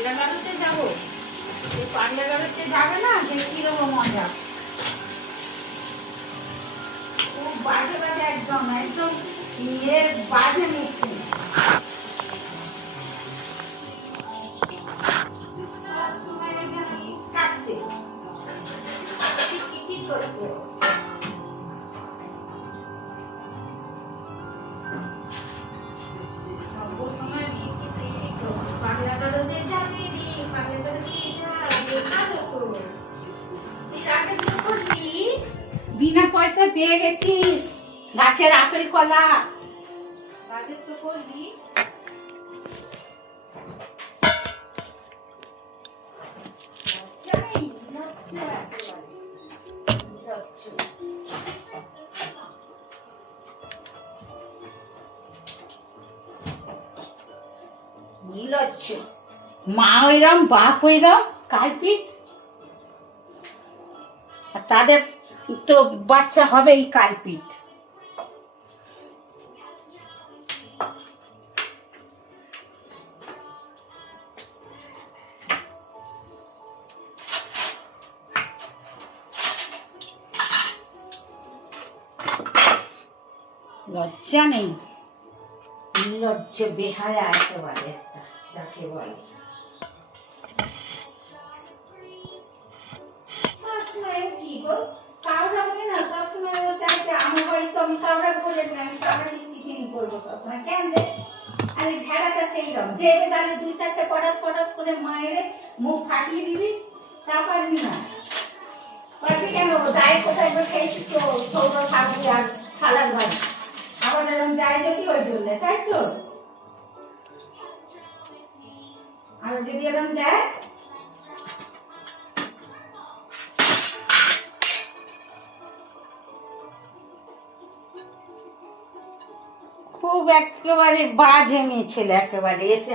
পাগলা গাড়িতে যাবো, এই পাগলা গাড়িতে যাবে না, দেখি দেবো মজা। খুব বাজে বাজে একদম একদম ইয়ে বাজে নিচ্ছে। কাটছে কি করছে। বিনা পয়সা পেয়ে গেছিস গাছের আপেল কলা, কাজের তো করবি। মা ওইরম বাপ ওইরম কালপিট, তাদের তো বাচ্চা হবে এই কালপিট। লজ্জা নেই, নির্লজ্জ বেহায়া একেবারে একটা, যাকে বলে। কি গো কাউরা বলে না সবসময় ও চাইছে আমার বাড়িতে আমি কাউরা বলে না, আমি কাউরা কিচিনি করবো সবসময় কেন রে। আরে ভেড়াটা সেই রকম দেবে তাহলে দুই চারটে পটাশ পটাশ করে মায়ের মুখ ফাটিয়ে দিবি, তা পারবি না। পারবি কেন, দায় কোথায় খেয়েছিস তো সৌর থাকবি আর সালাদ ভাই, আবার এরকম যায় যদি ওই জন্য, তাই তো। আর যদি এরকম যায় খুব একেবারে বাজে মেয়ে ছেলে, একেবারে এসে